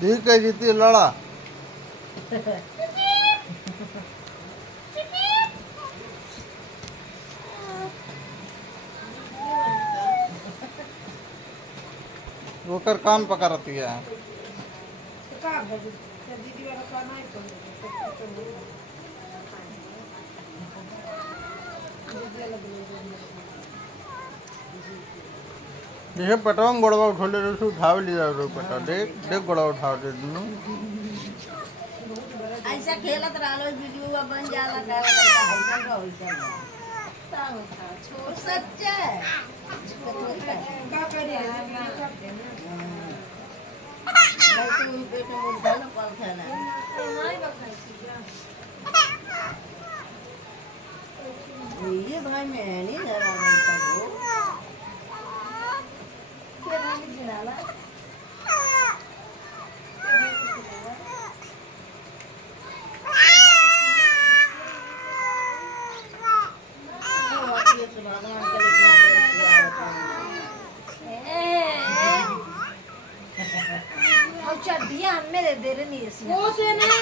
ठीक है जीती लड़ा वो कर कान पका रही है। देख पटवा में गोड़वा उठा ले रहे उठा ले जा रहे पटा देख देख गोड़ा उठा दे दूं ऐसा खेलत रहलो वीडियो बन जाला का ऐसा का होइसा छोड़ सच्चे का करिए भाई तू बेटा मुर्गा न पाल खाना नहीं बखाई ये भाई मैं नहीं डरा नहीं तो क्या भाई जिनाला चढ़ दिया हमें दे रहे नहीं इसमें वो से नहीं